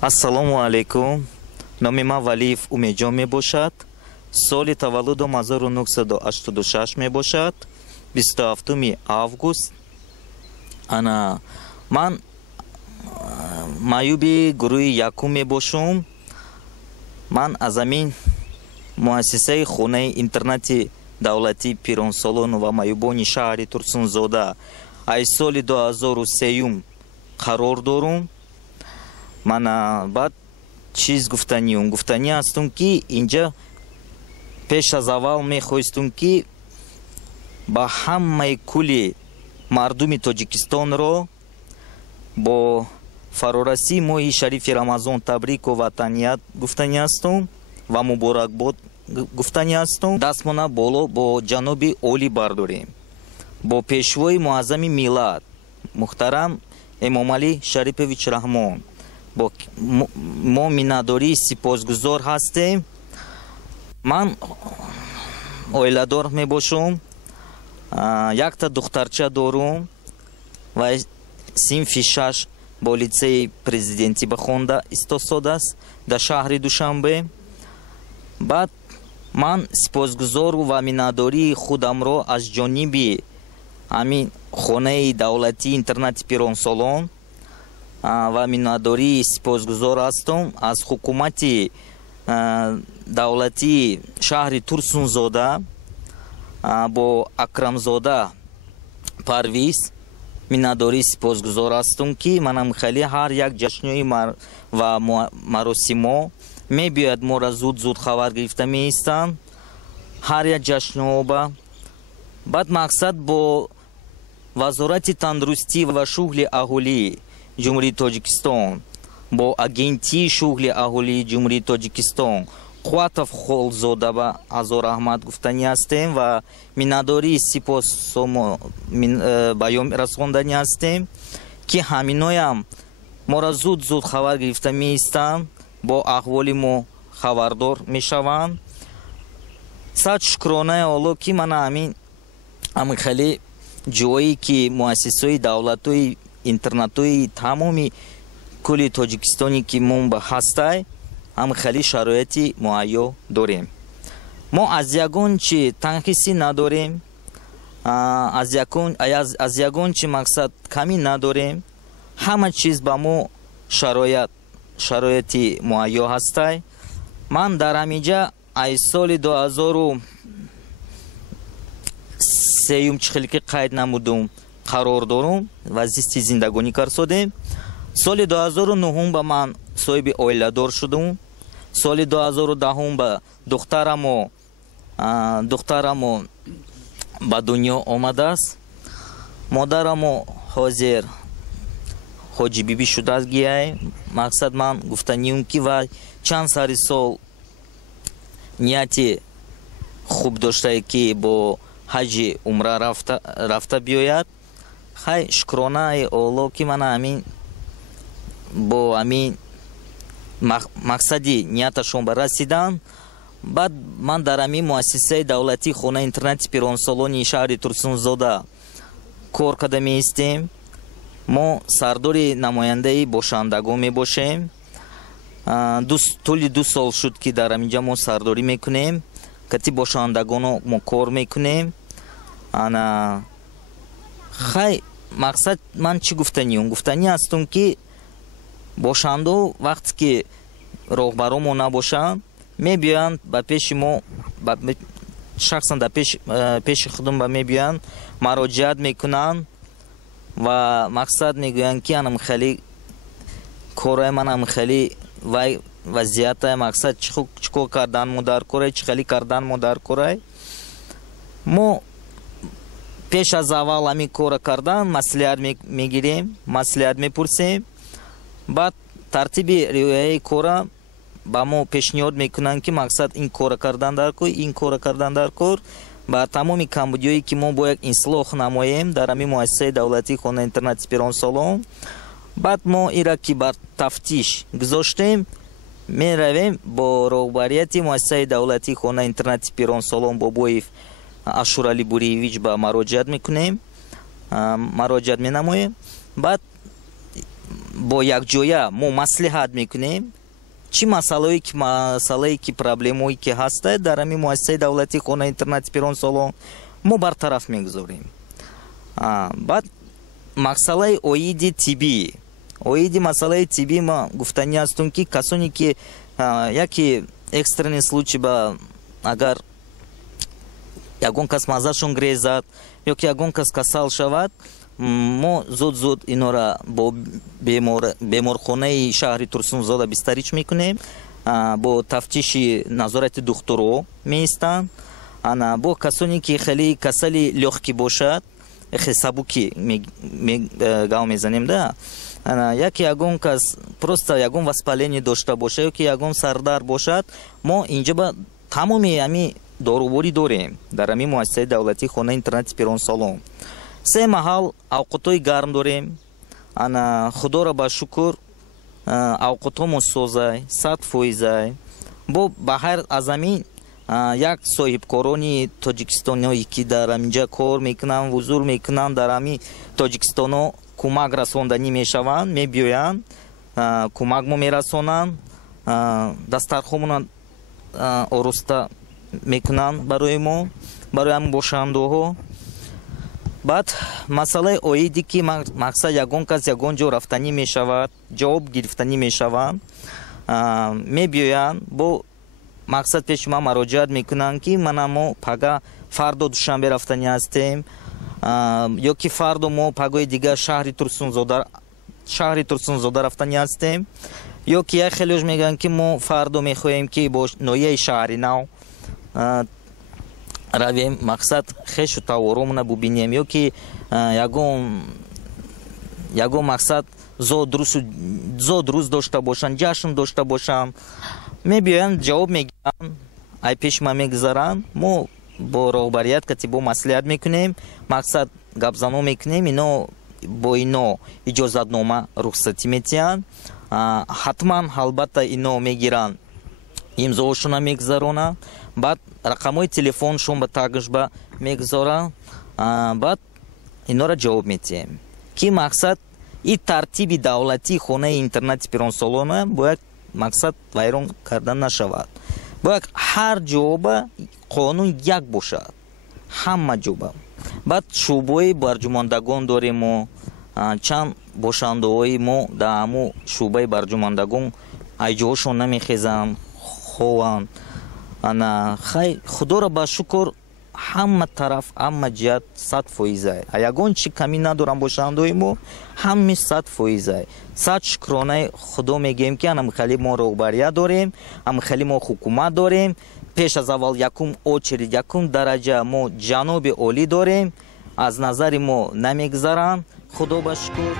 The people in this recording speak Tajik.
ассалому алайкум. номи ман Валиев Умеҷон мебошад. соли таваллудам 1986 мебошад. 27 август. ана ман маъюби гурӯҳи якум мебошам. ман аз амин муассисаи хонаи интернати давлати Пиронсолон ва маъюбони шаҳри Турсунзода аз соли 2003 қарор дорам. ман баъд чиз гуфтанӣ ҳастум ки инҷа пеш аз аввал мехоҳистум ки ба ҳамаи кулли мардуми Тоҷикистонро бо фарорасии моҳи шарифи Рамазон табрику ватаният гуфтанӣ ҳастум ва муборакбод гуфтанӣ ҳастум. дастмона боло бо ҷаноби олӣ бардорем, бо пешвои муаззами миллат муҳтарам Эмомалӣ Шарипович Раҳмон. мо миннатдорӣ сипосгузор ҳастем. ман оиладор мебошам. якта духтарча дорум ва синфи 6 бо литсеи президентӣ ба хонда истосодааст дар шаҳри Душанбе. баъд ман сипосгузору ва миннатдории худамро аз ҷониби ҳамин хонаи давлатии интернати Пиронсолон ва миннатдории сипосгузор ҳастам аз ҳукумати давлатии шаҳри Турсунзода бо Акрамзода Парвиз миннатдории сипосгузор ҳастам ки манам хеле ҳар як ҷашнҳои ва маросимо мебиёяд мора зуд хабар гирифта меистанд ҳар як ҷашнҳоба. баъд мақсад бо вазорати тандурустӣ ва шуғли аҳолии ҷумҳурии Тоҷикистон бо агентии шуғли аҳолии ҷумҳурии Тоҷикистон Қувватов Холзода ба Азор Аҳмад гуфтанӣ ҳастем ва миннатдории сипосомо баён расонданӣ ҳастем ки ҳаминоям мора зуд хабар гирифта меистанд, бо аҳволи мо хабардор мешаванд. сад шукронаи Алло ки мана ҳамин хеле ҷое ки муассисаҳои давлатҳои интернатҳои тамоми кулли Тоҷикистоне ки мон ба ҳастай ҳам хеле шароити муайё дорем. мо аз ягон чи танқиси надорем, аз ягон чи мақсад камӣ надорем. ҳама чиз ба мо шароити муайё ҳастай. ман дар ҳаминҷа аз соли 2003 чихелки қайд намудум қарор дорум ва зисти зиндагонӣ карсодем. соли 2009 ба ман соҳиби оиладор шудам. соли 2010 ба духтарамо ба дунё омадааст. модарамо ҳозир ҳоҷибибӣ шудааст гияй. мақсад ман гуфтаниум ки вай чанд сари сол нияти хуб доштае ки бо ҳаҷи умра рафта биёяд. хай шукронаи Алло ки ман ҳамин бо ҳамин мақсади нияташон ба расидан. баъд ман дар ҳамин муассисаи давлатии хонаи интернати Пиронсолони шаҳри Турсунзода кор карда меистем. мо сардори намояндаи бошандагон мебошем. тӯли 2 сол шуд ки дар ҳаминҷа мо сардорӣ мекунем. кати бошандагоно мо кор мекунем. хай мақсад ман чӣ гуфтанӣ ҳастум ки бошандо вақте ки роҳбаронмо набошанд мебиёянд ба пеши мо шахсан дар пеши худум ба мебиёянд мароҷиат мекунанд ва мақсад мегӯянд ки анам хеле кораи манам хеле вай вазъиятай мақсад чӣ кор кардан мо дар корай, чӣ хеле кардан мо дар корай. мо пеш аз аввал ҳамин кора кардан маслиҳат мегирем, маслиҳат мепурсем. баъд тартиби риояи кора ба мо пешниҳод мекунанд ки мақсад ин кора кардан дар кор, ин кора кардан дар кор. ба тамоми камбудиҳое ки мо бояд ислоҳ намоем дар ҳамин муассисаи давлатии хонаи интернати Пиронсолон. баъд мо ира ки бар тафтиш гузоштем, меравем бо роҳбарияти муассисаи давлатии хонаи интернати Пиронсолон Бобоев Ашурали Буриевич ба мароҷиат мекунем, мароҷиат менамоем. баъд бо якҷоя мо маслиҳат мекунем чӣ масъалае ки проблемое ки ҳаста дар ҳамин муассисаи давлати хонаи интернати Пирон Солон мо бартараф мегузорем. баъд масъалаи оиди тиббӣ масъалаи тиббӣ ма гуфтанӣ ҳастум ки касоне ки яке экстренный случай ба агар ягон кас мазашон гирезад ё ки ягон кас касал шавад мо зуд инора бо беморхонаи шаҳри Турсунзода бистарич мекунем, бо тафтиши назорати духтуро меистанд. бо касоне ки хеле касали лёгкӣ бошад сабуки гав мезанем да яке ягон кас просто ягон воспаление дошта бошад ё ки ягон сардар бошад мо инҷа ба тамоми ҳами доруборӣ дорем дар ҳамин муассисаи давлати хонаи интернати Пирон Солон. 3 маҳал авқотҳои гарм дорем. худоро ба шукр авқотҳомо созай 100%. бо ба ҳар аз ҳамин як соҳибкорони тоҷикистониҳое ки дар ҳаминҷа кор мекунанд ҳузур мекунанд дар ҳамин тоҷикистоно кӯмак расонданӣ мешаванд, мебиёянд, кӯмакмо мерасонанд, дастархонмона оруста мекунанд барои мо, барои ҳамин бошандоҳо. баъд масъалаи оиди ки мақсад ягон кас ягон ҷо рафтанӣ мешавад, ҷавоб гирифтанӣ мешаванд, мебиёянд бо мақсад пеши ман муроҷиат мекунанд ки мо пага фардо душанбе рафтанӣ ҳастем ё ки фардо мо пагаи дигар шаҳри Турсунзода рафтанӣ ҳастем ё ки як хелеош мегӯянд ки мо фардо мехоҳем ки бо ноҳияи Шаҳри Нав равем, мақсад хешу таворомона бубинем ё ки ягон мақсад зод рӯз дошта бошанд, ҷашн дошта бошанд, мебиёянд ҷавоб мегиранд, ай пеши ман мегузаранд. мо бо роҳбарият катибо маслиҳат мекунем, мақсад гапзано мекунем, бо ино иҷозатнома рухсатӣ метиҳанд, ҳатман албатта ино мегиранд, имзоошона мегузаронанд, баъд рақамҳои телефоншон ба тагжба мегузоранд, баъд инора ҷавоб метиҳем ки мақсад ин тартиби давлатии хонаи интернати Пирон Солона бояд мақсад вайрон карда нашавад. бояд ҳар ҷоба қонун як бошад, ҳама ҷоба. баъд шӯъбаи барҷумандагон дорем, мо чанд бошандаҳои мо дар ҳамо шӯъбаи барҷумандагон айҷоҳошон намехезанд, хованд. хай худоро ба шукр ҳама тараф ҳама ҷиҳат 100%. ягон чӣ камӣ надорам бошандаҳои мо, ҳами 100%. 100 шукронаи худо мегӯем ки ҳамхали мо роҳбарият дорем, ҳамхали мо ҳукумат дорем. пеш аз аввал якум очередь, якум дараҷа мо ҷаноби олӣ дорем, аз назари мо намегузаранд. худо ба шукр.